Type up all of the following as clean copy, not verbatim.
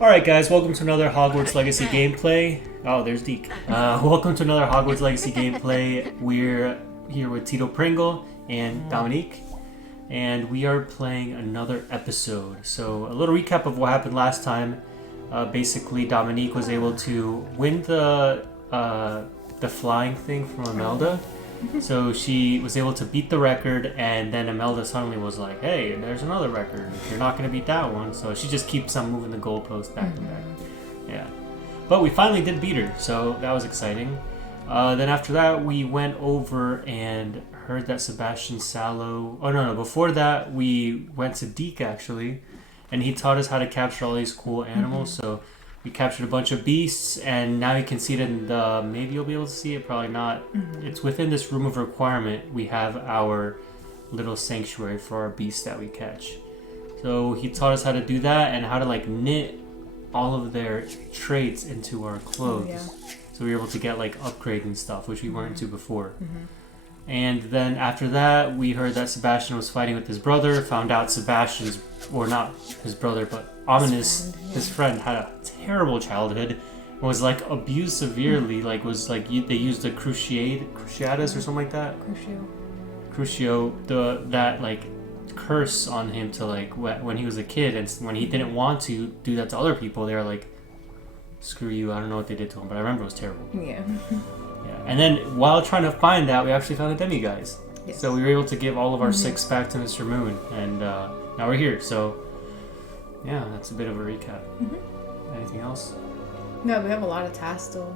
Alright guys, welcome to another Hogwarts Legacy gameplay. Oh, there's Deke. Welcome to another Hogwarts Legacy gameplay. We're here with Tito Pringle and Dominique, and we are playing another episode. So a little recap of what happened last time. Basically, Dominique was able to win the flying thing from Imelda. So she was able to beat the record, and then Imelda suddenly was like, hey, there's another record. You're not going to beat that one. So she just keeps on moving the goalpost back and back. Yeah. But we finally did beat her, so that was exciting. Then after that, we went over and heard that Sebastian Sallow... Oh, no. Before that, we went to Deke, actually. And he taught us how to capture all these cool animals. So we captured a bunch of beasts, and now you can see it in the... Maybe you'll be able to see it, probably not. It's within this room of requirement. We have our little sanctuary for our beasts that we catch. So he taught us how to do that and how to like knit all of their traits into our clothes. Oh, yeah. So we were able to get like upgrades and stuff, which we weren't to before. And then after that, we heard that Sebastian was fighting with his brother, found out Sebastian's, or not his brother, but Ominous, his friend, had a terrible childhood, was like abused severely, like was like, they used the cruciatus or something like that? Crucio, that like curse on him to like, when he was a kid, and when he didn't want to do that to other people, they were like, screw you, I don't know what they did to him, but I remember it was terrible. Yeah. And then while trying to find that, we actually found a demiguise. Yes. So we were able to give all of our 6 back to Mr. Moon, and now we're here. So yeah, that's a bit of a recap. Anything else? No, we have a lot of tasks still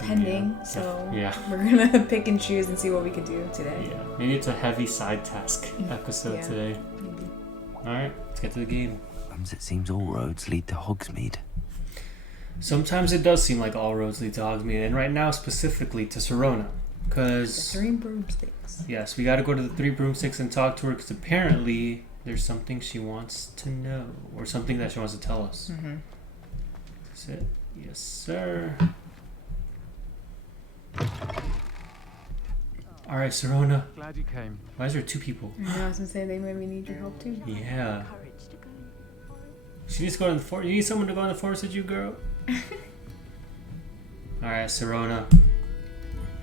pending, so we're gonna pick and choose and see what we can do today. Yeah, maybe it's a heavy side task episode today. Maybe. All right, let's get to the game. It seems all roads lead to Hogsmeade. Sometimes it does seem like all roads lead to Hogsmeade, and right now specifically to Sirona, because the 3 broomsticks. Yes, we got to go to the 3 broomsticks and talk to her, because apparently there's something she wants to know, or something that she wants to tell us. That's it. Yes, sir. All right, Sirona. Glad you came. Why is there 2 people? I was gonna say they maybe need your help too. Yeah. She needs to go in the forest. You need someone to go in the forest with you, girl. Alright, Sirona.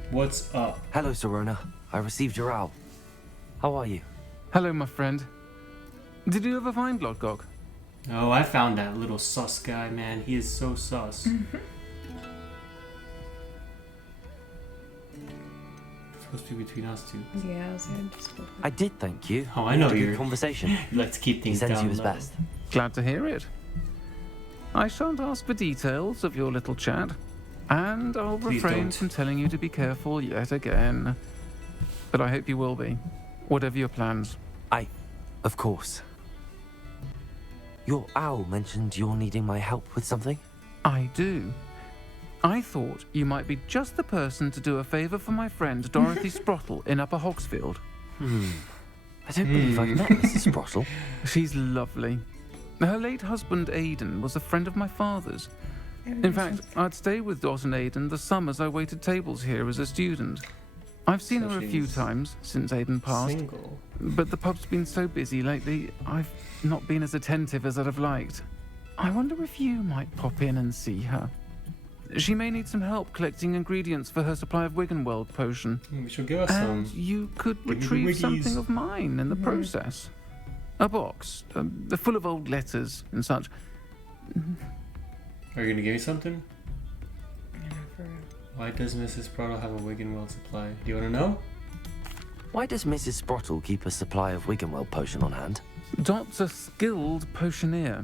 What's up? Hello, Sirona. I received your owl. How are you? Hello, my friend. Did you ever find Lodgok? Oh, I found that little sus guy, man. He is so sus. It's supposed to be between us 2. Yeah, I was here. I did, thank you. Oh, I know your conversation. You like to keep things down. He sends you his best. Glad to hear it. I shan't ask for details of your little chat, and I'll refrain from telling you to be careful yet again. But I hope you will be, whatever your plans. Of course. Your owl mentioned you're needing my help with something? I do. I thought you might be just the person to do a favour for my friend Dorothy Sprottle in Upper Hogsfield. I don't believe I've met Mrs. Sprottle. She's lovely. Her late husband, Aidan, was a friend of my father's. In fact, I'd stay with Dot and Aidan the summers I waited tables here as a student. I've seen her a few times since Aidan passed, but the pub's been so busy lately, I've not been as attentive as I'd have liked. I wonder if you might pop in and see her. She may need some help collecting ingredients for her supply of Wiggenweld potion. We should give us some. And you could retrieve something of mine in the process. A box, full of old letters and such. Are you going to give me something? Why does Mrs. Sprottle have a Wiggenweld supply? Do you want to know? Why does Mrs. Sprottle keep a supply of Wiggenweld potion on hand? Dot's a skilled potioneer.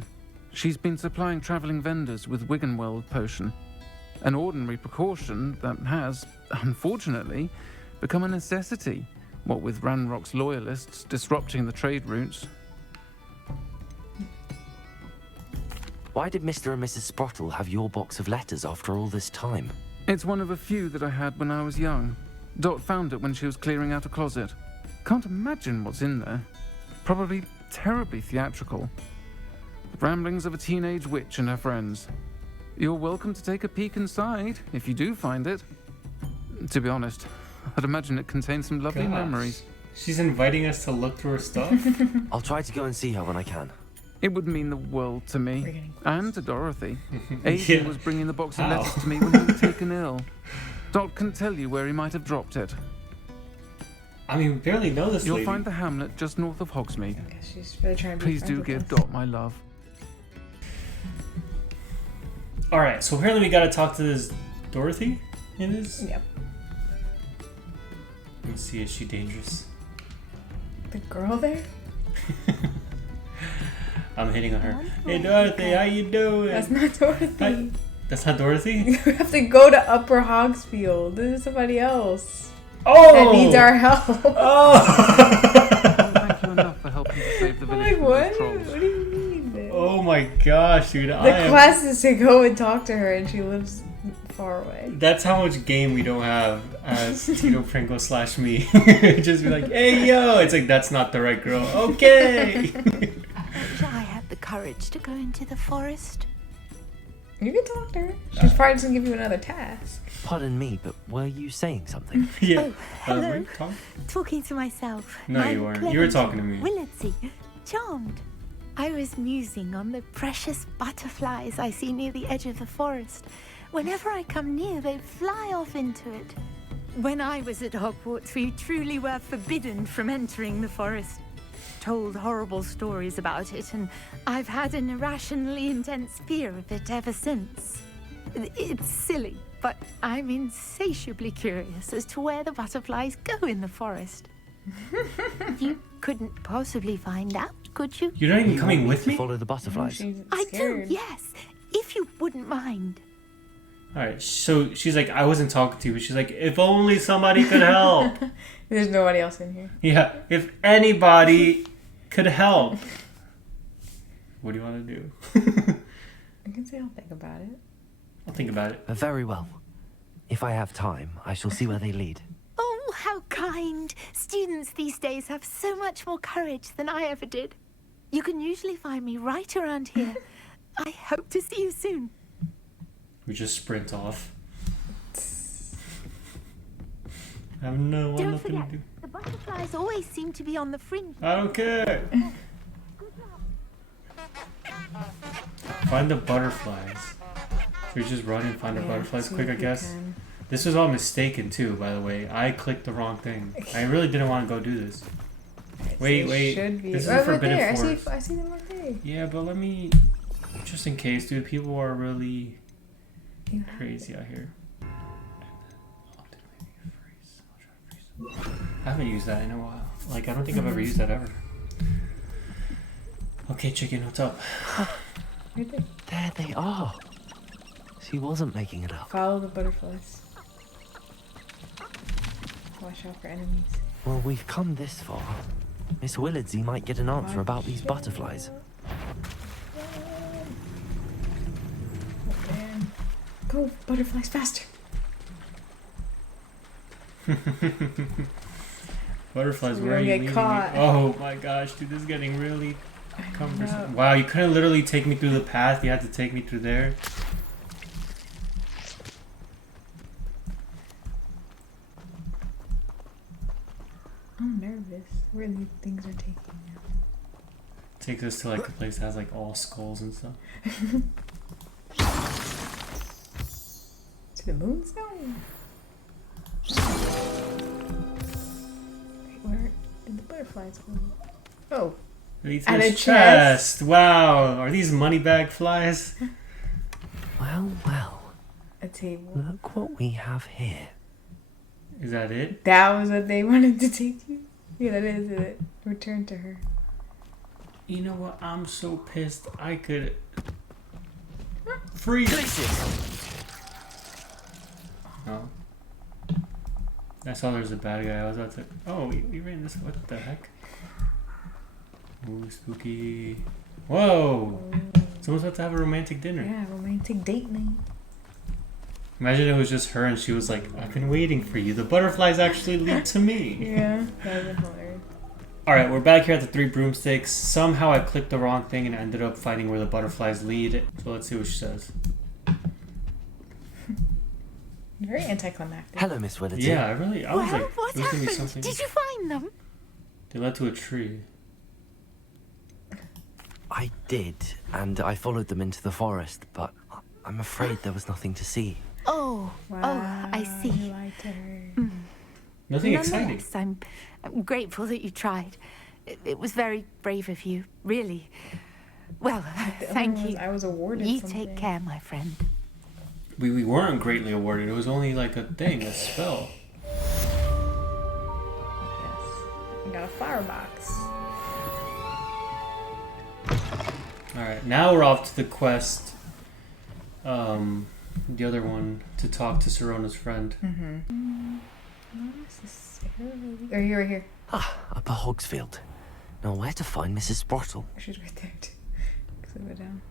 She's been supplying travelling vendors with Wiggenweld potion. An ordinary precaution that has, unfortunately, become a necessity, what with Ranrock's loyalists disrupting the trade routes. Why did Mr. and Mrs. Sprottle have your box of letters after all this time? It's one of a few that I had when I was young. Dot found it when she was clearing out a closet. Can't imagine what's in there. Probably terribly theatrical. The ramblings of a teenage witch and her friends. You're welcome to take a peek inside, if you do find it. To be honest, I'd imagine it contains some lovely memories. She's inviting us to look through her stuff? I'll try to go and see her when I can. It would mean the world to We're me. getting And to Dorothy. Aiden Yeah. was bringing the box of How? letters to me when he was taken ill. Dot can tell you where he might have dropped it. I mean, we barely know this You'll lady. find the hamlet just north of Hogsmeade. I guess she's really trying to be Please do friends give with us. Dot my love. Alright, so apparently we gotta talk to this Dorothy in this? Yep. Let me see, is she dangerous? The girl there? I'm hitting on her. Hey Dorothy, how you doing? That's not Dorothy. That's not Dorothy? You have to go to Upper Hogsfield. This is somebody else Oh! that needs our help. Oh! Thank you enough for helping to save the I'm village like, from what? those trolls. What do you mean? Oh my gosh, dude. The quest is to go and talk to her, and she lives far away. That's how much game we don't have as Tito Pringle / me. Just be like, hey yo! It's like, that's not the right girl. Okay! I wish I had the courage to go into the forest. You can talk to her. She's probably just gonna give you another task. Pardon me, but were you saying something? Yeah. Oh, hello. were you talking? Talking to myself. No, I'm you weren't. You were talking to me. Willetsy. Charmed. I was musing on the precious butterflies I see near the edge of the forest. Whenever I come near, they fly off into it. When I was at Hogwarts, we truly were forbidden from entering the forest. Told horrible stories about it, and I've had an irrationally intense fear of it ever since. It's silly, but I'm insatiably curious as to where the butterflies go in the forest. You couldn't possibly find out, could you? You're not even You coming want with to me? follow the butterflies. She's I do, scared. yes. If you wouldn't mind. Alright, so she's like, I wasn't talking to you, but she's like, if only somebody could help. There's nobody else in here. Yeah, if anybody could help. What do you want to do? I can say I'll think about it. I'll think about it. Very well. If I have time, I shall see where they lead. Oh, how kind. Students these days have so much more courage than I ever did. You can usually find me right around here. I hope to see you soon. We just sprint off. I have no Don't nothing to forget, do. the butterflies always seem to be on the fringe. I don't care. Find the butterflies. Should we just run and find the Yeah, butterflies see quick, if I we guess? can. This was all mistaken too, by the way. I clicked the wrong thing. I really didn't want to go do this. Alright, so Wait, it wait. Should be. This is right, a forbidden right there. forest. I see them right there. Yeah, but let me... Just in case, dude. People are really You have crazy out here. I haven't used that in a while. Like, I don't think I've ever used that ever. Okay, chicken, what's up? right there. There they are. She wasn't making it up. Follow the butterflies. Watch out for enemies. Well, we've come this far. Miss Willardsy might get an answer about these butterflies. Oh, man. Go, butterflies, faster. Butterflies, So we where are don't you get leading caught. me? Oh my gosh, dude, this is getting really I know. cumbersome. Wow, you couldn't literally take me through the path. You had to take me through there. I'm nervous. Where these things are taking now. Takes us to like a place that has like all skulls and stuff. To the moonstone. Wait, where did the butterflies go? Oh, Leads And to a his chest. Wow, are these money bag flies? Well, well. a table. Look what we have here. Is that it? That was what they wanted to take you? Yeah, that is it. Return to her. You know what? I'm so pissed. I could freeze. No. I saw there was a bad guy. I was about to. Oh, we ran this. What the heck? Ooh, spooky. Whoa! Someone's about to have a romantic dinner. Yeah, romantic date night. Imagine it was just her and she was like, I've been waiting for you. The butterflies actually lead to me. Yeah, that would be hilarious. Alright, we're back here at the Three Broomsticks. Somehow I clicked the wrong thing and ended up finding where the butterflies lead. So let's see what she says. Very anticlimactic. Hello, Miss Willardsy. Yeah, I was Well, like, what it was gonna be happened? something. Did you find them? They led to a tree. I did, and I followed them into the forest, but I'm afraid there was nothing to see. Oh, I see. You lied to her. Nothing exciting. Nonetheless, I'm grateful that you tried. It was very brave of you, really. Well, thank you. I was awarded You something. take care, my friend. We weren't greatly awarded. It was only like a thing, a spell. Yes. I got a firebox. Alright, now we're off to the quest. The other one, to talk to Sirona's friend. Not necessarily. Are you right here? Upper Hogsfield. Now, where to find Mrs. Sprottle? She's right there too. Click it down.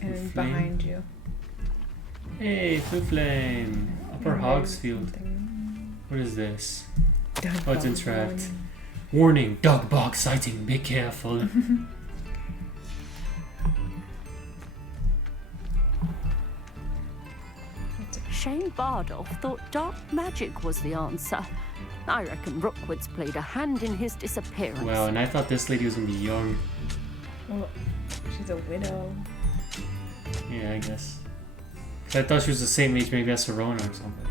And Flame. behind you. Hey, Blue Flame. Upper Hogsfield. What is this? Oh, it's interact. Warning, dog box sighting, be careful. Shane Bardolph thought dark magic was the answer. I reckon Rookwood's played a hand in his disappearance. Well, and I thought this lady was gonna be young. Well, she's a widow. Yeah, I guess. 'Cause I thought she was the same age maybe as Sirona or something.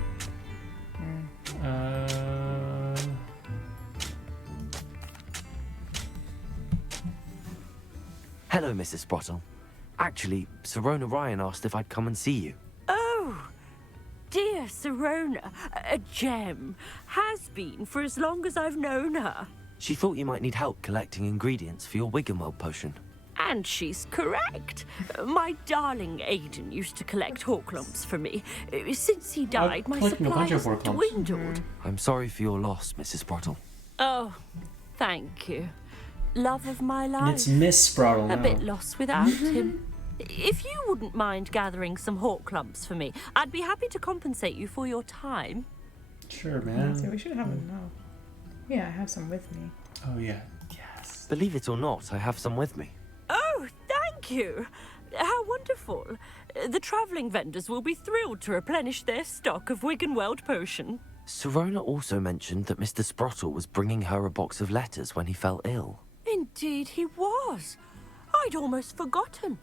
Hello, Mrs. Sprottle. Actually, Sirona Ryan asked if I'd come and see you. Oh, dear Sirona, a gem. Has been for as long as I've known her. She thought you might need help collecting ingredients for your Wiggenweld potion. And she's correct. My darling Aidan used to collect horklumps for me. Since he died, my collecting a bunch of supplies horklumps. dwindled. I'm sorry for your loss, Mrs. Sprottle. Oh, thank you. Love of my life. And it's Miss Sprottle now. A bit lost without him. If you wouldn't mind gathering some horklumps for me, I'd be happy to compensate you for your time. Sure, So man. we should have enough. Yeah, I have some with me. Oh, yeah. Yes. Believe it or not, I have some with me. Oh, thank you. How wonderful. The travelling vendors will be thrilled to replenish their stock of Wiggenweld potion. Sirona also mentioned that Mr. Sprottle was bringing her a box of letters when he fell ill. Indeed he was. I'd almost forgotten.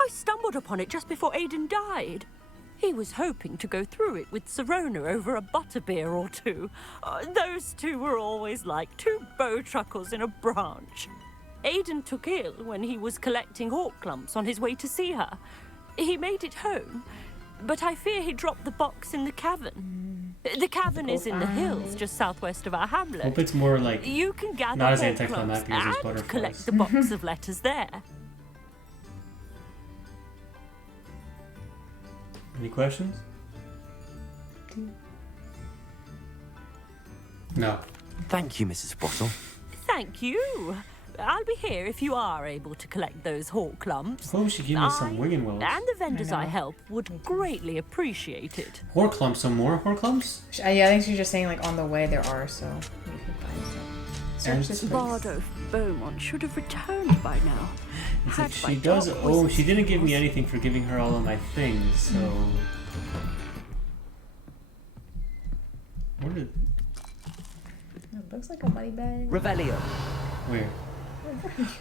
I stumbled upon it just before Aidan died. He was hoping to go through it with Sirona over a butterbeer or two. Those two were always like two bowtruckles in a branch. Aidan took ill when he was collecting horklumps on his way to see her. He made it home, but I fear he dropped the box in the cavern. The cavern is in the hills just southwest of our hamlet. Hope it's more like You can gather not as horklumps anticlimactic as these and butterflies. collect the box of letters there. Any questions? No. Thank you, Mrs. Sprottle. Thank you. I'll be here if you are able to collect those horklumps. Hope she give me some Wiggenwelds. And the vendors I I know. help would greatly appreciate it. Horklumps, some more horklumps? Yeah, I think she's just saying like on the way there are, so you can find some. And Search this place. Bardolph Beaumont should have returned by now. It's Had like my she does. dog Oh, was she didn't give me lost. anything for giving her all of my things, so. What did. It looks like a money bag. Revelio. Where?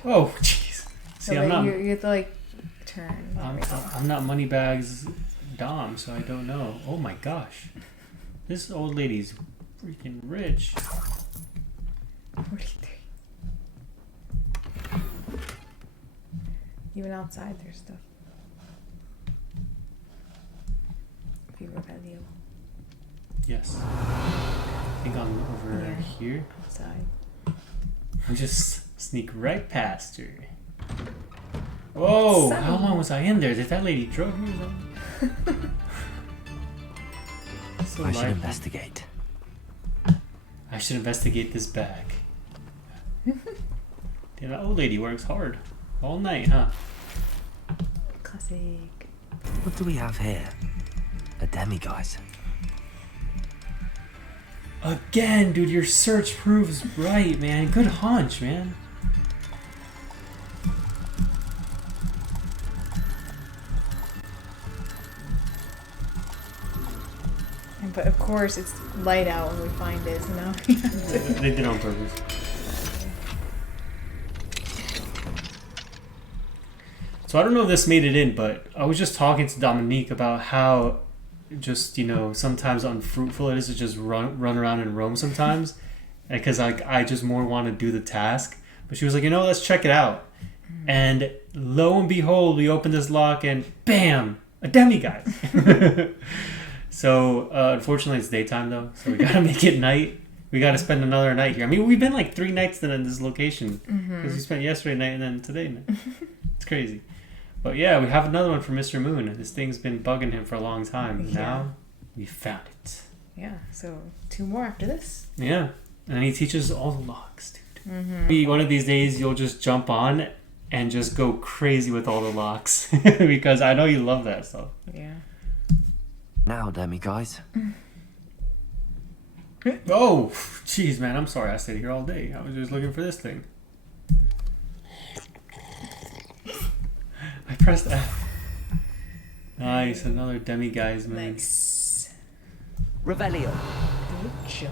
Oh, jeez. See, No, I'm but not. you have to like turn. I'm not Moneybags Dom, so I don't know. Oh my gosh. This old lady's freaking rich. 43. Even outside, there's stuff. Revelio. Yes. I think I'm over Yeah. here. Outside. I'll just sneak right past her. Whoa! How long was I in there? Did that lady drug me or something? So I should lively. investigate. I should investigate this bag. Damn, that old lady works hard. All night, huh? Classic. What do we have here? A demiguise. Again, dude, your search proves right, man. Good hunch, man. But of course, it's light out when we find it, so now we have to. They did it on purpose. So I don't know if this made it in, but I was just talking to Dominique about how just, you know, sometimes unfruitful it is to just run around and roam sometimes. Because I just more want to do the task. But she was like, you know, let's check it out. And lo and behold, we open this lock and bam, a demiguise. So unfortunately it's daytime though, so we gotta make it night. We gotta spend another night here. I mean, we've been like 3 nights then in this location because we spent yesterday night and then today night. It's crazy. But yeah, we have another one for Mr. Moon. This thing's been bugging him for a long time. Yeah. Now we found it. Yeah, so 2 more after this. Yeah, and he teaches all the locks, dude. Maybe one of these days you'll just jump on and just go crazy with all the locks because I know you love that stuff. Yeah. Now, demiguise. Oh, jeez, man, I'm sorry I stayed here all day. I was just looking for this thing. I pressed F. Nice, another demiguise, man. Nice. Revelio. Good job.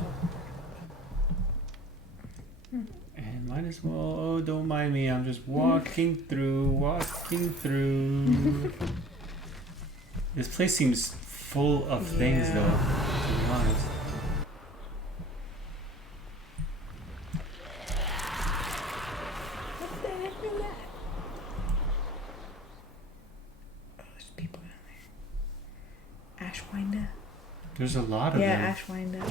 And might as well, oh, don't mind me. I'm just walking through. This place seems full of things, though, to be honest. What the heck is that? Oh, there's people down there. Ashwinder. There's a lot of them. Yeah, Ashwinder.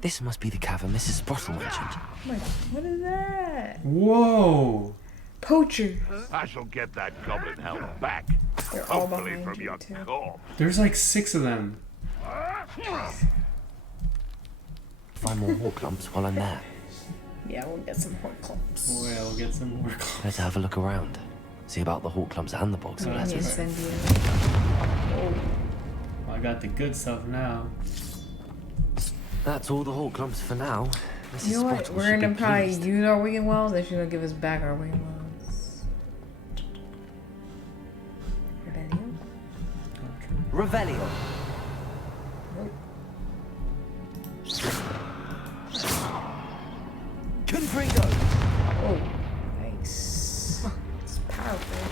This must be the cavern Mrs. Sprottle mentioned. Oh my, what is that? Whoa! Poacher. I shall get that goblin hound back. They're all Hopefully behind from you, your too. corpse. There's like 6 of them. Find more hawk clumps while I'm there. Yeah, we'll get some horn clumps. Oh yeah, we'll get some more clumps. Better have a look around. See about the hawk clumps and the box of Oh, letters. Incendiary. I got the good stuff now. That's all the hawk clumps for now. Mrs. You know what? Sprottle We're should gonna be probably pleased. use our winging wells. They're gonna give us back our winging wells. Rebellion? Revelio. Confringo. Oh, nice. It's powerful.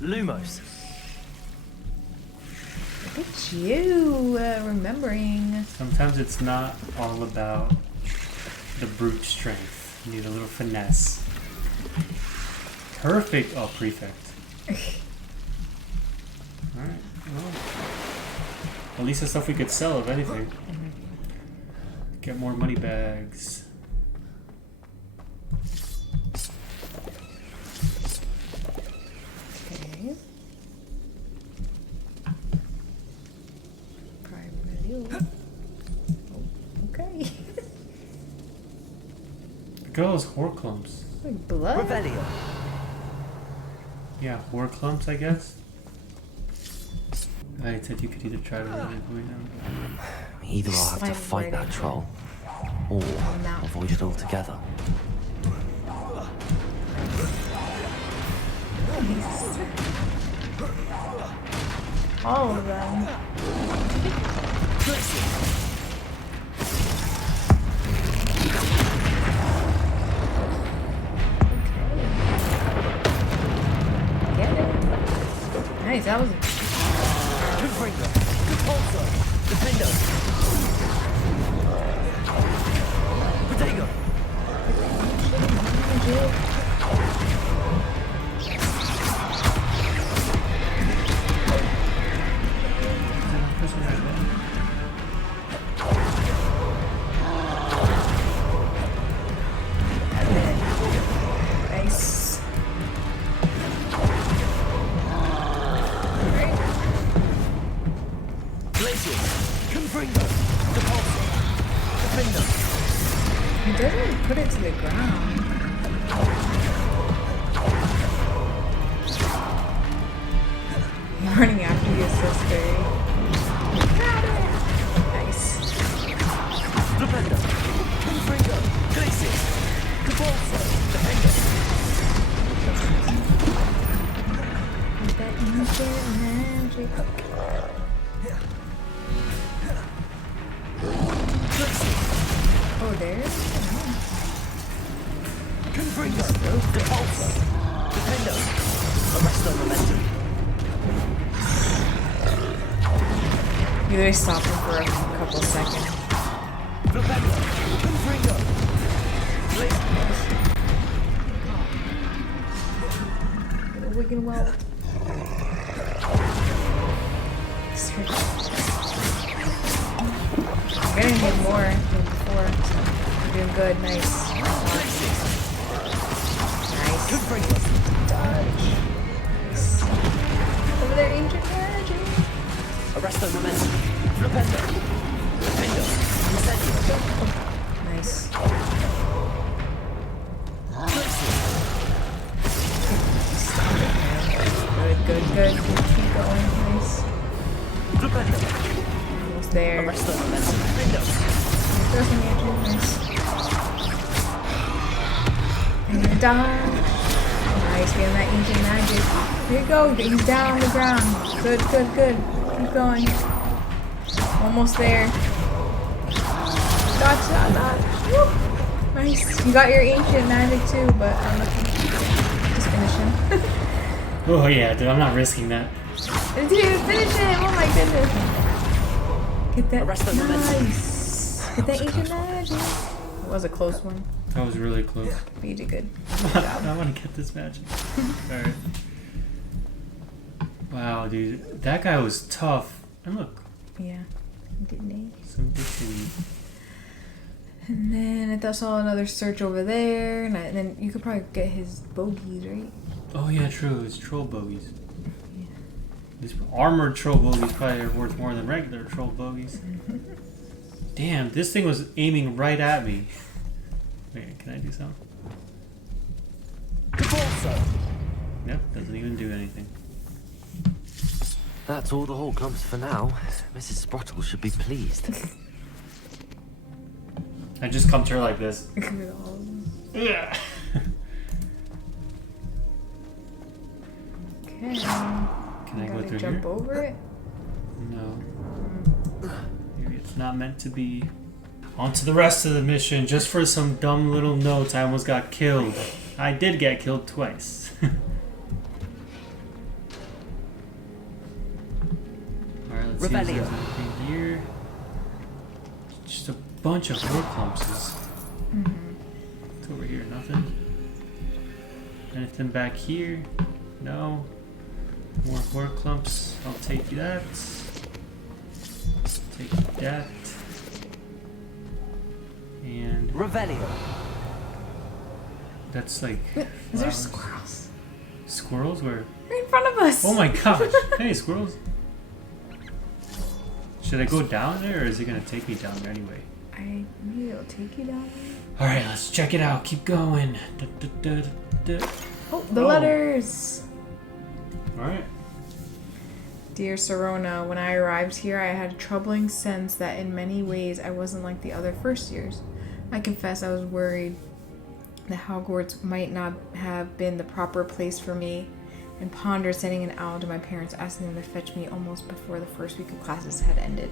Lumos. Look at you remembering. Sometimes it's not all about the brute strength. You need a little finesse. Perfect. Oh, prefect. Alright, well. At least the stuff we could sell, if anything. Get more money bags. Okay. Prime review. Oh, okay. Look at all those whore clumps. Like blood? Revelio. Yeah, whore clumps, I guess. I said you could either try to run it away now. Either I'll have to Slide fight right that into troll, or now. avoid it altogether. All of them. Get it. Nice, that was Confringo. Compulso. Defendo. Protego. nice. Glacius. Confringo. Compulso. Defendo. He doesn't put it to the ground. You literally stop him for a couple seconds. Wicked well. You're gonna need more than before. You're doing good, nice. Nice. Dodge. Nice. Over there, ancient magic. Arresto momentum. Flipendo. Flipendo. Incendio. Nice. Good. Keep going. Nice. Almost there. Arresto momentum. Flipendo. Throw some magic. Nice. And you're done. Nice. Getting that ancient magic. Here you go. He's down on the ground. Good. Keep going. Almost there. Gotcha. Woo. Nice. You got your ancient magic too, but I'm looking. Just finish him. Oh yeah, dude, I'm not risking that. Dude, finish him! Oh my goodness. Get that. Arrest them. Nice. Get that ancient magic. It was a close one. That was really close. But you did good. I want to get this magic. Alright. Wow, dude. That guy was tough. And look. Yeah. Didn't he? Some big titty. And then I saw another search over there. And then you could probably get his bogeys, right? Oh yeah, true. It's troll bogies. Yeah. These armored troll bogies probably are worth more than regular troll bogies. Damn, this thing was aiming right at me. Wait, can I do something? Yep, doesn't even do anything. That's all the whole clumps for now. Mrs. Sprottle should be pleased. I just come to her like this. Yeah. Okay. Can I go through jump here? over it? No. Maybe it's not meant to be. On to the rest of the mission. Just for some dumb little notes, I almost got killed. I did get killed twice. Alright, let's see if there's anything here. Just a bunch of Horcruxes. What's over here? Nothing? Anything back here? No. More Horcrux. I'll take that. Take that. And Revelio. that's like. Is there squirrels? Squirrels? Where? Right in front of us! Oh my gosh! Hey, squirrels! Should I go down there, or is it gonna take me down there anyway? Maybe it'll take you down. Alright, let's check it out. Keep going. Oh, the letters! Alright. Dear Serona, when I arrived here, I had a troubling sense that in many ways I wasn't like the other first years. I confess I was worried that Hogwarts might not have been the proper place for me, and pondered sending an owl to my parents asking them to fetch me almost before the first week of classes had ended.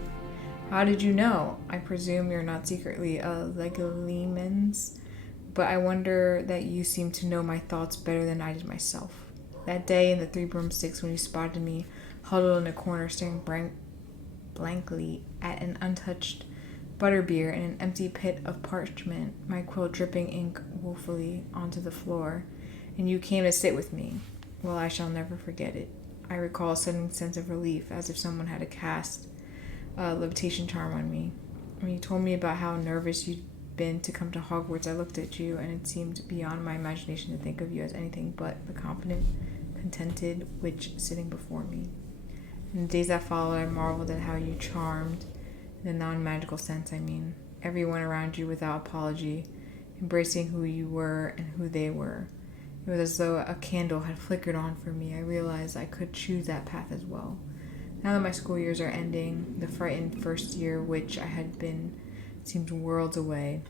How did you know? I presume you're not secretly a Legolemans, but I wonder that you seem to know my thoughts better than I did myself. That day in the Three Broomsticks when you spotted me huddled in a corner staring blankly at an untouched butterbeer in an empty pit of parchment, my quill dripping ink woefully onto the floor, and you came to sit with me. Well, I shall never forget it. I recall a sudden sense of relief, as if someone had cast a levitation charm on me. When you told me about how nervous you'd been to come to Hogwarts, I looked at you, and it seemed beyond my imagination to think of you as anything but the confident, contented witch sitting before me. In the days that followed, I marveled at how you charmed, in a non-magical sense, I mean, everyone around you without apology, embracing who you were and who they were. It was as though a candle had flickered on for me. I realized I could choose that path as well. Now that my school years are ending, the frightened first year which I had been seemed worlds away.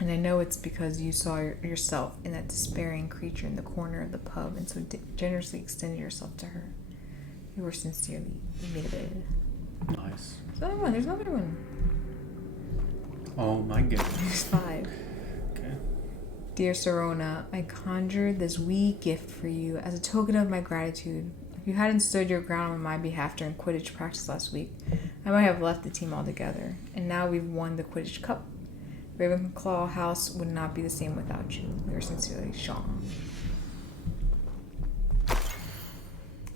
And I know it's because you saw yourself in that despairing creature in the corner of the pub and so generously extended yourself to her. You were sincerely elated. Nice. There's another one. There's another one. Oh my goodness. There's 5. Okay. Dear Sorona, I conjured this wee gift for you as a token of my gratitude. If you hadn't stood your ground on my behalf during Quidditch practice last week, I might have left the team altogether. And now we've won the Quidditch Cup. Ravenclaw House would not be the same without you. Yours sincerely, Sean.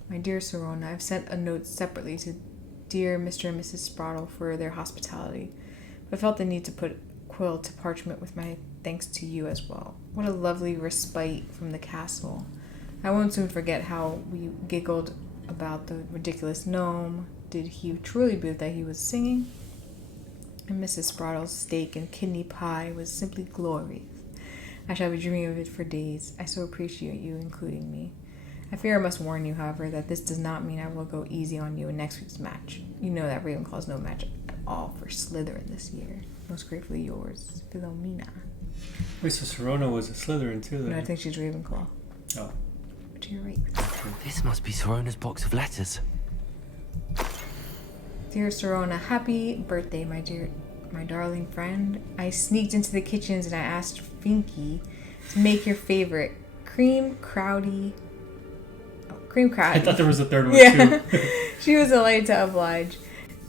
My dear Sorona, I've sent a note separately to dear Mr. and Mrs. Sprottle for their hospitality, but felt the need to put quill to parchment with my thanks to you as well. What a lovely respite from the castle. I won't soon forget how we giggled about the ridiculous gnome. Did he truly believe that he was singing? And Mrs. Sprottle's steak and kidney pie was simply glorious. I shall be dreaming of it for days. I so appreciate you including me. I fear I must warn you, however, that this does not mean I will go easy on you in next week's match. You know that Ravenclaw's no match at all for Slytherin this year. Most gratefully yours, Philomena. Wait, so Serona was a Slytherin too, then? No, I think she's Ravenclaw. Oh. But you're right. This must be Sorona's box of letters. Dear Sorona, happy birthday, my darling friend. I sneaked into the kitchens and I asked Finky to make your favorite cream crowdy. I thought there was a third one Yeah. too. She was delighted to oblige.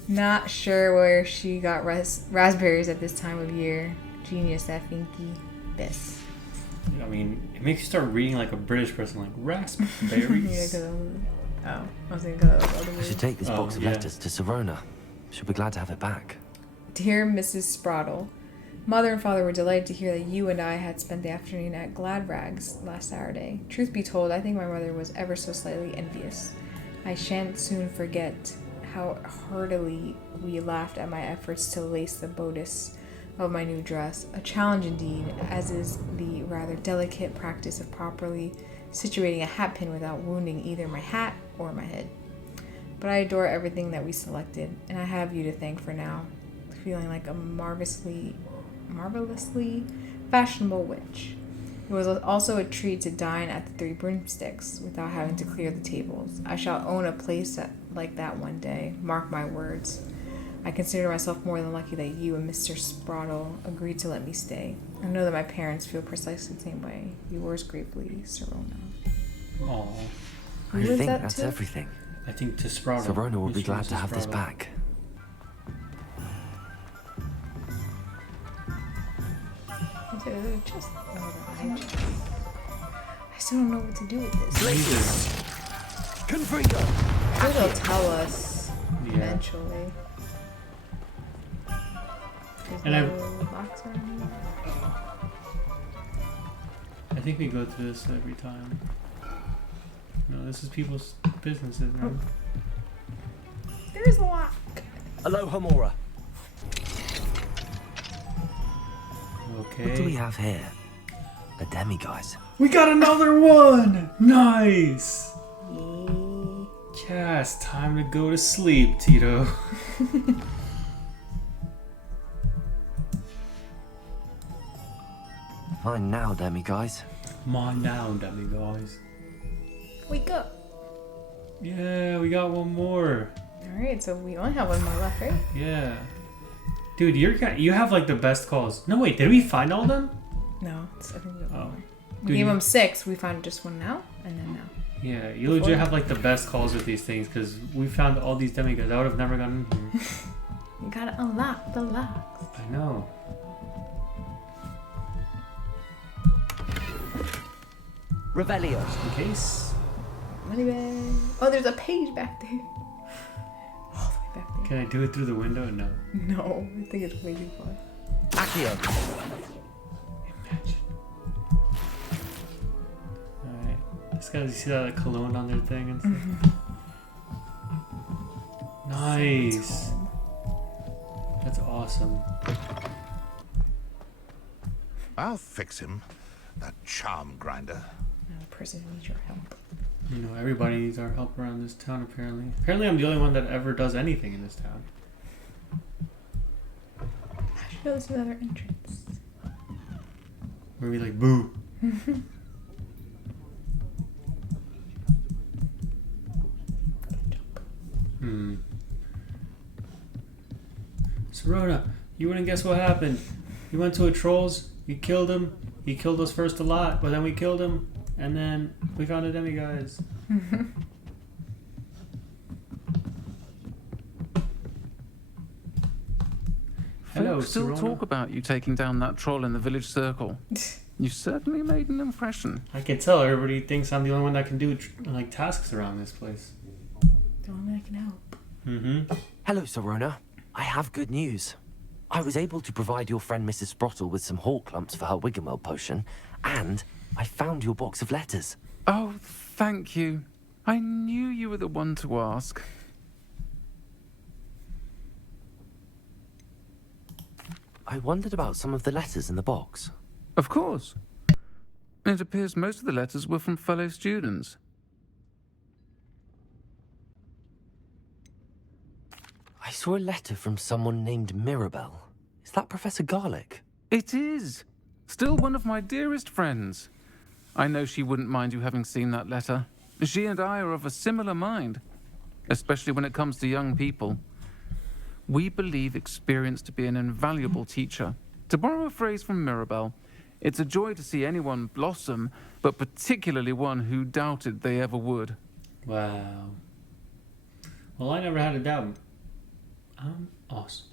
Not sure where she got raspberries at this time of year. Genius, that Finky. Best. I mean, it makes you start reading like a British person, like raspberries. I was thinking of other I words. should take this box of letters to Sorona. She'll be glad to have it back. Dear Mrs. Sprottle, Mother and Father were delighted to hear that you and I had spent the afternoon at Glad Rags last Saturday. Truth be told, I think my mother was ever so slightly envious. I shan't soon forget how heartily we laughed at my efforts to lace the bodice of my new dress. A challenge indeed, as is the rather delicate practice of properly situating a hat pin without wounding either my hat or my head. But I adore everything that we selected, and I have you to thank for now, feeling like a marvelously fashionable witch. It was also a treat to dine at the Three Broomsticks without having to clear the tables. I shall own a place like that one day, mark my words. I consider myself more than lucky that you and Mr. Sprottle agreed to let me stay. I know that my parents feel precisely the same way. Yours gratefully, Serona. Aww. I was think that that's to? everything. I think to Sprottle. Sorona will be Mr. glad to Mrs. have this Sprottle. back. I still don't know what to do with this. Ladies, Confringo. I think they'll tell us Yeah. eventually. There's And no box around here. I think we go through this every time. No, this is people's businesses, man. There's a lock. Aloha Mora. Okay. What do we have here? A demiguise. We got another one! Nice! Yeah, it's time to go to sleep, Tito. Mine now, demiguise. Come on down, dummy guys. Wake up. Yeah, we got one more. Alright, so we only have one more left, right? Yeah. Dude, you have like the best calls. No, wait, did we find all of them? No, I think we have one Oh. more. Dude, We gave you- them 6. We found just one now, and then now. Yeah, you legit have like the best calls with these things because we found all these demigods. I would have never gotten in here. You gotta unlock the locks. I know. Revelio. In case. Money bag. Oh, there's a page back there. All the way back there. Can I do it through the window? No. No, I think it's way too far. Accio. Imagine. Alright. This guy, you see that like, cologne on their thing and stuff? Nice. Home. That's awesome. I'll fix him. That charm grinder. Now the person needs your help. You know, everybody needs our help around this town, apparently. Apparently, I'm the only one that ever does anything in this town. I should go to another entrance. Where we like, boo. Serona, you wouldn't guess what happened. You went to a troll's, you killed him, He killed us first a lot, but then we killed him, and then we found a demiguise. Hello, Folks still Serona. talk about you taking down that troll in the village circle. You certainly made an impression. I can tell everybody thinks I'm the only one that can do like tasks around this place. The only one that can help. Mm-hmm. Hello, Serona. I have good news. I was able to provide your friend Mrs. Sprottle with some hawk lumps for her Wiggenweld potion, and I found your box of letters. Oh, thank you. I knew you were the one to ask. I wondered about some of the letters in the box. Of course. It appears most of the letters were from fellow students. I saw a letter from someone named Mirabelle. Is that Professor Garlick? It is. Still one of my dearest friends. I know she wouldn't mind you having seen that letter. She and I are of a similar mind, especially when it comes to young people. We believe experience to be an invaluable teacher. To borrow a phrase from Mirabelle, it's a joy to see anyone blossom, but particularly one who doubted they ever would. Wow. Well, I never had a doubt. I'm awesome.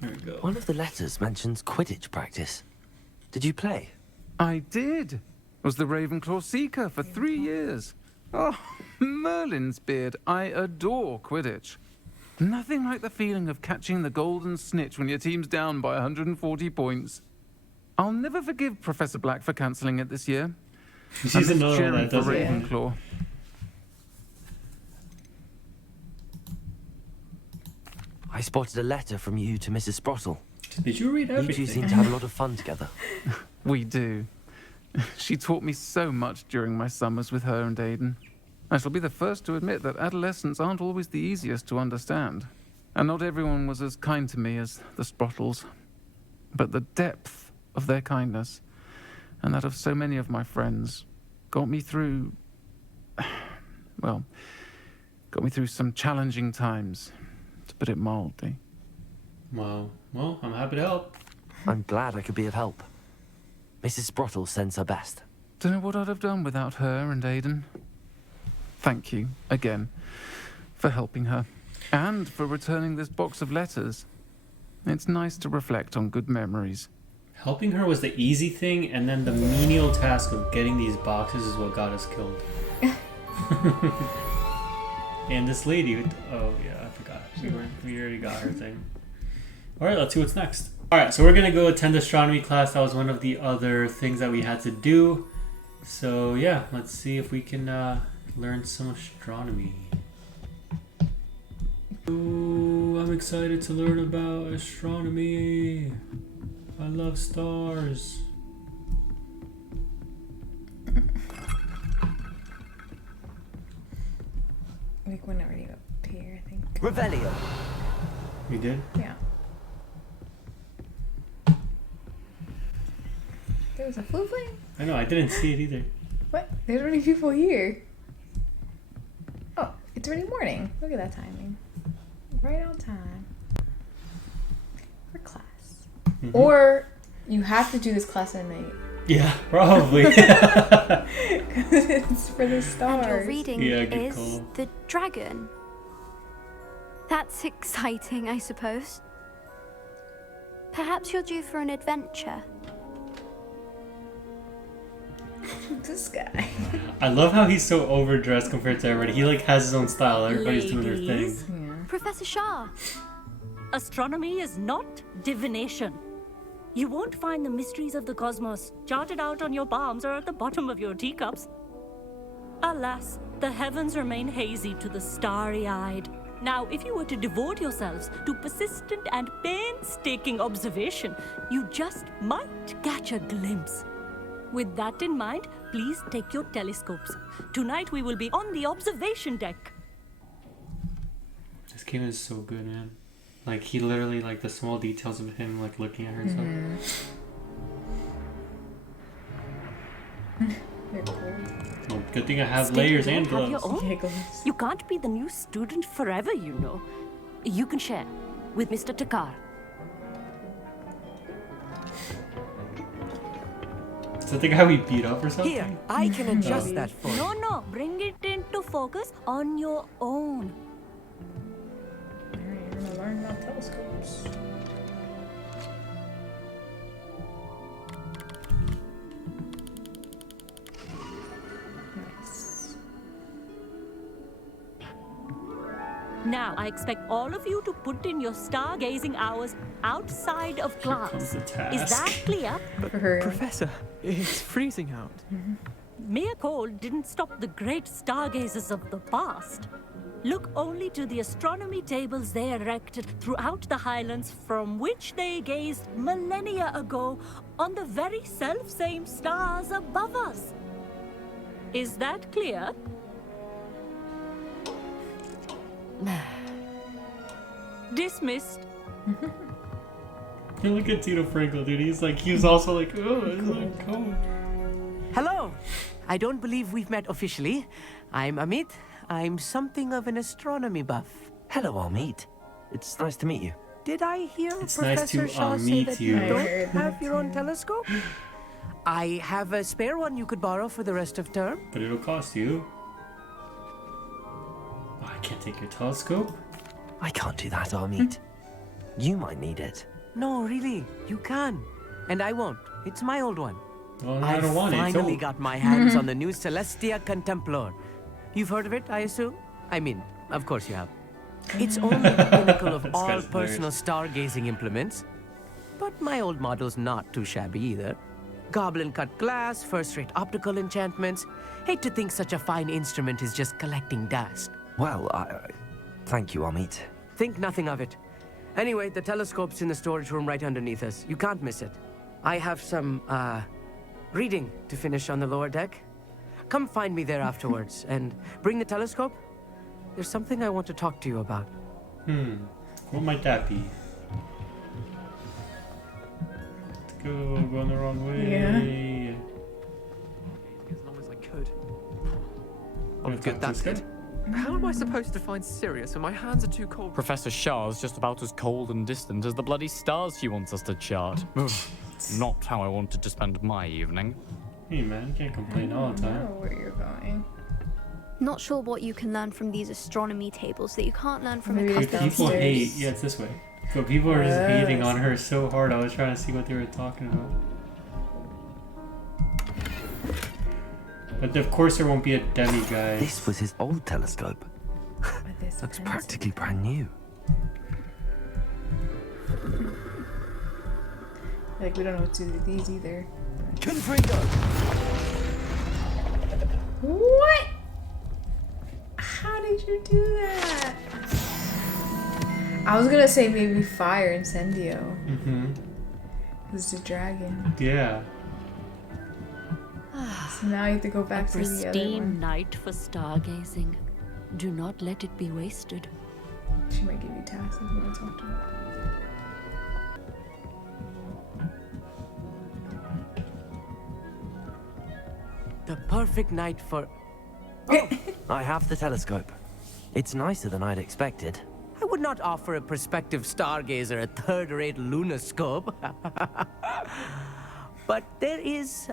Here we go. One of the letters mentions Quidditch practice. Did you play? I did. Was the Ravenclaw Seeker for 3 years. Oh, Merlin's beard. I adore Quidditch. Nothing like the feeling of catching the golden snitch when your team's down by 140 points. I'll never forgive Professor Black for cancelling it this year. She's I'm another one cheering that for does it. Ravenclaw. I spotted a letter from you to Mrs. Sprottle. Did you read You two everything? seem to have a lot of fun together. We do. She taught me so much during my summers with her and Aidan. I shall be the first to admit that adolescents aren't always the easiest to understand. And not everyone was as kind to me as the Sprottles. But the depth of their kindness, and that of so many of my friends, got me through... well, got me through some challenging times, to put it mildly. Wow. Well, I'm happy to help. I'm glad I could be of help. Mrs. Sprottle sends her best. Don't know what I'd have done without her and Aidan. Thank you, again, for helping her, and for returning this box of letters. It's nice to reflect on good memories. Helping her was the easy thing, and then the menial task of getting these boxes is what got us killed. And this lady, oh yeah, I forgot. We already got her thing. Alright, let's see what's next. Alright, so we're gonna go attend astronomy class. That was one of the other things that we had to do. So yeah, let's see if we can learn some astronomy. Ooh, I'm excited to learn about astronomy. I love stars. Like went already up here, I think. Revelio. We did? Yeah. There was a flu flame? I know, I didn't see it either. What? There's already people here. Oh, it's already morning. Look at that timing. Right on time. For class. Mm-hmm. Or you have to do this class at night. Yeah, probably. Because it's for the And your stars. reading Yeah, good is call. The Dragon. That's exciting, I suppose. Perhaps you're due for an adventure. This guy. I love how he's so overdressed compared to everybody. He like has his own style. Everybody's doing their thing. Ladies. Yeah. Professor Shah. Astronomy is not divination. You won't find the mysteries of the cosmos charted out on your palms or at the bottom of your teacups. Alas, the heavens remain hazy to the starry-eyed. Now, if you were to devote yourselves to persistent and painstaking observation, you just might catch a glimpse. With that in mind, please take your telescopes. Tonight we will be on the observation deck. This game is so good, man. Like he literally like the small details of him like looking at her and stuff. They're cool. Well, good thing I have Still, layers you and don't have your gloves. own. Giggles. You can't be the new student forever, you know. You can share with Mr. Takar. Is that the guy we beat up or something? Here, I can adjust that for you. No, bring it into focus on your own. Alright, you're gonna learn about telescopes. Nice. Now, I expect all of you to put in your stargazing hours outside of Here class. comes the task. Is that clear? For her. Professor, it's freezing out. Mere cold didn't stop the great stargazers of the past. Look only to the astronomy tables they erected throughout the Highlands from which they gazed millennia ago on the very self-same stars above us. Is that clear? Dismissed. You look at Tito Franco, dude. He was also like, oh, it's like cold. Hello. I don't believe we've met officially. I'm Amit. I'm something of an astronomy buff. Hello, Amit. It's nice to meet you. Did I hear It's nice Professor to, Shaw say meet that you. you I don't heard have your own telescope? I have a spare one you could borrow for the rest of term. But it'll cost you. Oh, I can't take your telescope. I can't do that, Amit. You might need it. No, really, you can. And I won't. It's my old one. Well, I don't want it. finally Don't. got my hands on the new Celestia Contemplar. You've heard of it, I assume? I mean, of course you have. It's only the pinnacle of This all guy's personal stargazing implements. But my old model's not too shabby either. Goblin-cut glass, first-rate optical enchantments. Hate to think such a fine instrument is just collecting dust. Well, thank you, Amit. Think nothing of it. Anyway, the telescope's in the storage room right underneath us. You can't miss it. I have some, reading to finish on the lower deck. Come find me there afterwards, and bring the telescope. There's something I want to talk to you about. What might that be? Let's go. Going the wrong way. As long as I could. Oh, good, that's good. How am I supposed to find Sirius when my hands are too cold? Professor Shah's just about as cold and distant as the bloody stars she wants us to chart. Not how I wanted to spend my evening. Hey man, you can't complain all the I time. know where you're going. Not sure what you can learn from these astronomy tables that you can't learn from Maybe a it's custom People downstairs. hate. Yeah, it's this way. So people are just hating Yes. on her so hard. I was trying to see what they were talking about. But of course there won't be a demiguise. This was his old telescope. But this Looks fancy. practically brand new. Like, we don't know what to do with these either. Confringo! What? How did you do that? I was gonna say maybe fire incendio. Mm-hmm. It's a dragon. Yeah. So now you have to go A back to the other pristine one. night for stargazing. Do not let it be wasted. She might give you tasks if you want to talk to her. The perfect night for... I have the telescope. It's nicer than I'd expected. I would not offer a prospective stargazer a third-rate lunoscope. But there is,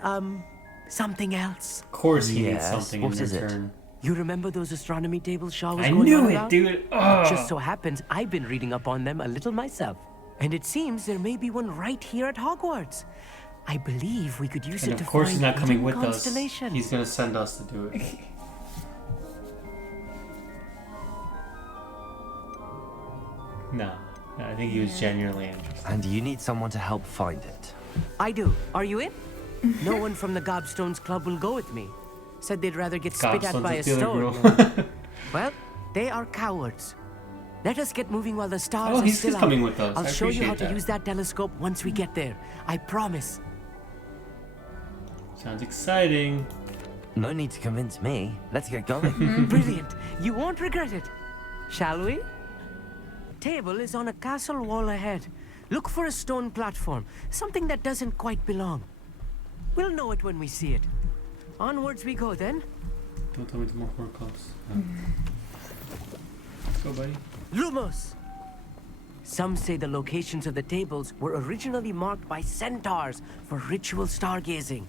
something else. Of course he needs Yes, something what in is it? return. You remember those astronomy tables Shaw was I going knew on it, about? dude. Ugh. Just so happens I've been reading up on them a little myself. And it seems there may be one right here at Hogwarts. I believe we could use And it to of course find he's not coming hidden with us. constellations. He's gonna send us to do it. No. I think he was genuinely interested. And you need someone to help find it. I do. Are you in? No one from the Gobstones Club will go with me. Said they'd rather get spit at Gobstone's by a is the other stone. girl. Well, they are cowards. Let us get moving while the stars Oh, are he's still just coming out. with us. I'll I show you how appreciate to that. use that telescope once we get there. I promise. Sounds exciting. No need to convince me. Let's get going. Brilliant. You won't regret it. Shall we? Table is on a castle wall ahead. Look for a stone platform. Something that doesn't quite belong. We'll know it when we see it. Onwards we go then. Don't tell me to more close. No. Let's go, buddy. Lumos! Some say the locations of the tables were originally marked by centaurs for ritual stargazing.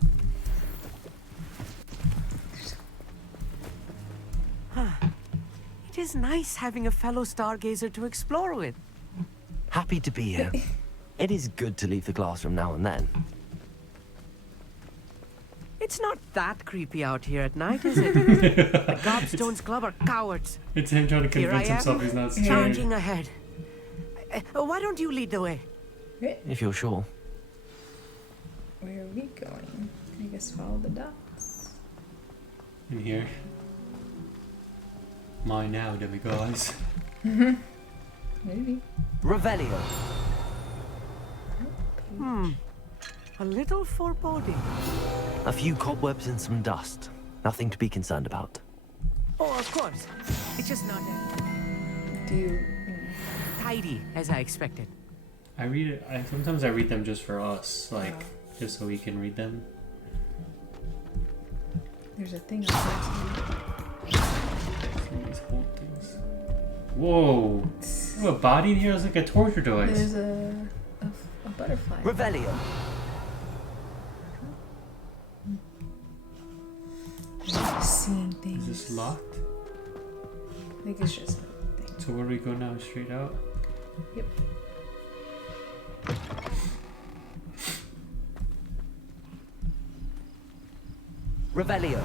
is nice having a fellow stargazer to explore with. Happy to be here. It is good to leave the classroom now and then. It's not that creepy out here at night, is it? The Gobstones Club are cowards. It's him trying to Here I convince am, himself he's not scared. charging ahead. Why don't you lead the way? If you're sure. Where are we going? I guess follow the dots. In here. Mine now, demigods. Maybe. Revelio. A little foreboding. A few cobwebs and some dust. Nothing to be concerned about. Oh, of course. It's just not Do you... tidy as I expected. I read it. Sometimes I read them just for us, like just so we can read them. There's a thing outside. These whole things. Whoa! You have a body in here? It's like a torture device. There's a butterfly. Revelio. Seeing things. Is this locked? I think it's just a thing. So where do we go now? Straight out? Yep. Revelio.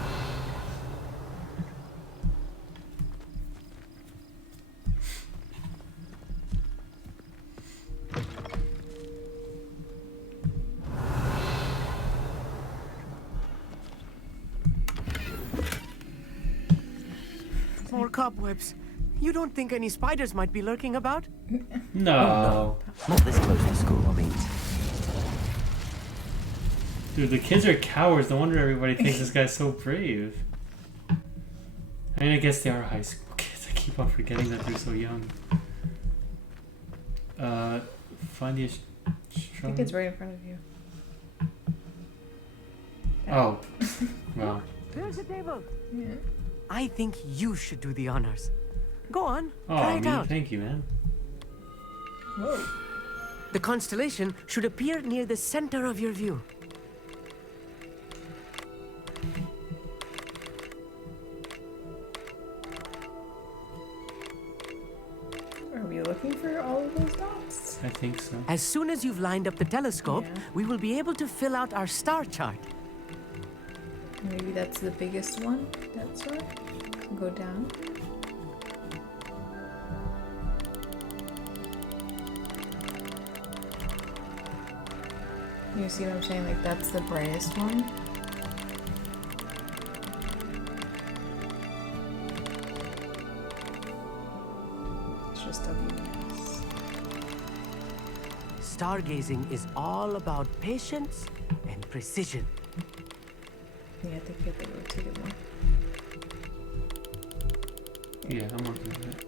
More cobwebs. You don't think any spiders might be lurking about? No. Not this close to school, I mean. Dude, the kids are cowards. No wonder everybody thinks this guy's so brave. I mean, I guess they are high school kids. I keep on forgetting that they're so young. Find the I think it's right in front of you. Oh. Well. There's the table. Yeah. I think you should do the honors. Go on, Oh, try it man, out. thank you, man. Whoa. The constellation should appear near the center of your view. Are we looking for all of those dots? I think so. As soon as you've lined up the telescope, Yeah. we will be able to fill out our star chart. Maybe that's the biggest one. That's right. Go down. You see what I'm saying? Like that's the brightest one. It's just WS. Stargazing is all about patience and precision. Yeah, I think you have to rotate it more. Yeah, I'm working on it.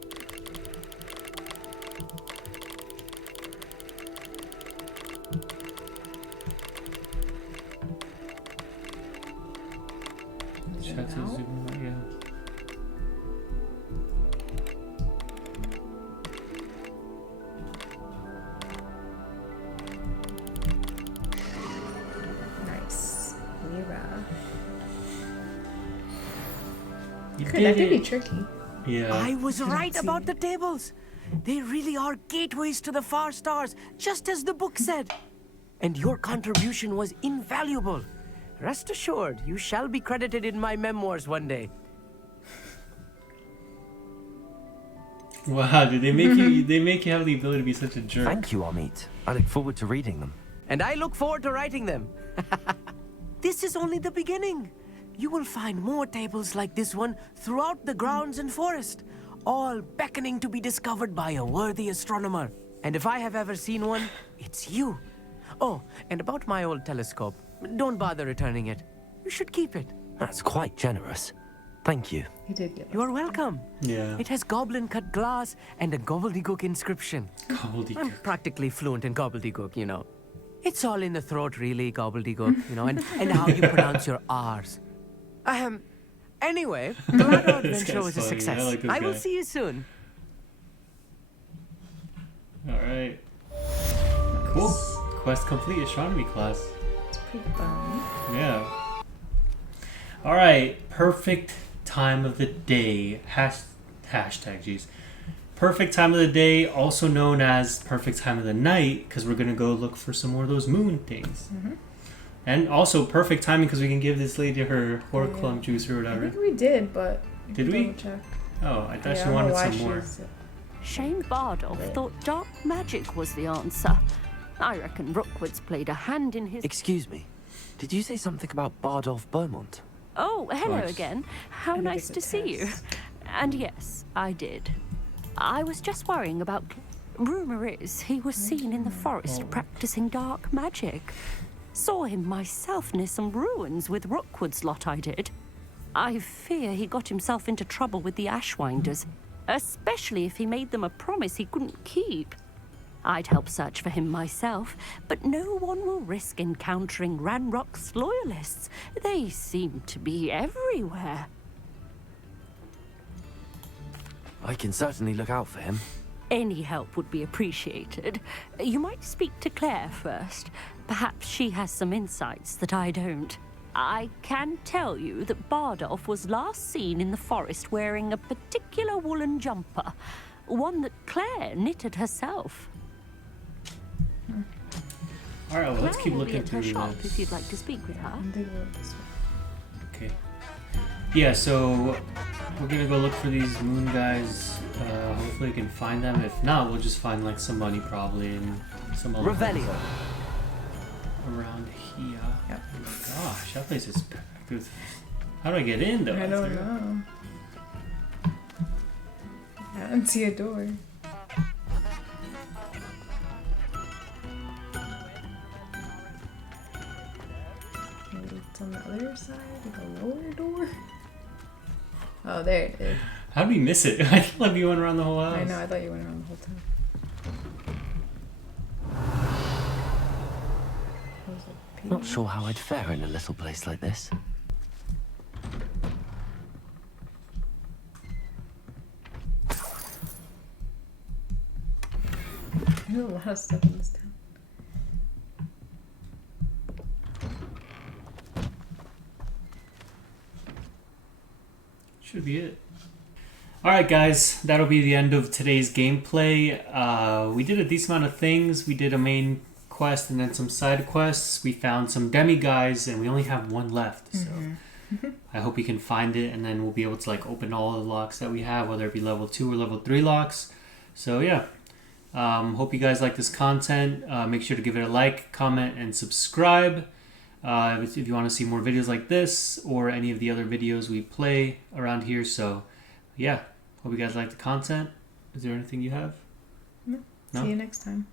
Zoom Try to out. zoom out, yeah. Nice. Mira. You That did could be it. tricky. Yeah. I was Cannot right see about it. the tables. They really are gateways to the far stars, just as the book said. And your contribution was invaluable. Rest assured, you shall be credited in my memoirs one day. Wow, did they make you? They make you have the ability to be such a jerk. Thank you, Amit. I look forward to reading them. And I look forward to writing them. This is only the beginning. You will find more tables like this one throughout the grounds and forest, all beckoning to be discovered by a worthy astronomer. And if I have ever seen one, it's you. Oh, and about my old telescope, don't bother returning it. You should keep it. That's quite generous. Thank you. He did get You're welcome. Yeah. It has goblin-cut glass and a gobbledygook inscription. I'm Gobbledygook. practically fluent in gobbledygook, you know. It's all in the throat, really, gobbledygook, you know, and how you pronounce your R's. Anyway, the latter This adventure guy's was a funny. success. I like this I will guy. see you soon. Alright. Cool. Quest complete, astronomy class. It's pretty fun. Yeah. Alright, perfect time of the day. hashtag, geez. Perfect time of the day, also known as perfect time of the night, because we're going to go look for some more of those moon things. Mm-hmm. And also perfect timing because we can give this lady her Horklump juice or whatever. I think we did, but did we? Check. Oh, I thought she wanted some more. Shane Bardolph thought dark magic was the answer. I reckon Rookwood's played a hand in his... Excuse me. Did you say something about Bardolph Beaumont? Oh, hello again. How nice to see you. And yes, I did. I was just worrying about... Rumor is he was seen in the forest practicing dark magic. Saw him myself near some ruins with Rookwood's lot I did. I fear he got himself into trouble with the Ashwinders, especially if he made them a promise he couldn't keep. I'd help search for him myself, but no one will risk encountering Ranrock's loyalists. They seem to be everywhere. I can certainly look out for him. Any help would be appreciated. You might speak to Claire first. Perhaps she has some insights that I don't. I can tell you that Bardolph was last seen in the forest wearing a particular woolen jumper, one that Claire knitted herself. All right, well, let's keep looking through her shop this. if you'd like to speak with her. Okay. Yeah, so we're gonna go look for these moon guys. Hopefully we can find them. If not, we'll just find like some money probably and some other Revelio. around here. Yep. Oh my gosh, that place is packed with... How do I get in though? I don't know. I don't see a door. Maybe it's on the other side, the lower door. Oh, there it is. How did we miss it? I feel like we went around the whole house. I know, I thought you went around the whole time. Not sure how I'd fare in a little place like this. There's a lot of stuff in this town. Should be it. Alright guys, that'll be the end of today's gameplay. We did a decent amount of things. We did a main quest and then some side quests. We found some demi-guys and we only have one left. So I hope we can find it and then we'll be able to like open all the locks that we have, whether it be level 2 or level 3 locks. So yeah, hope you guys like this content. Make sure to give it a like, comment, and subscribe. If you want to see more videos like this or any of the other videos we play around here. So yeah, hope you guys like the content. Is there anything you have? No. No? See you next time.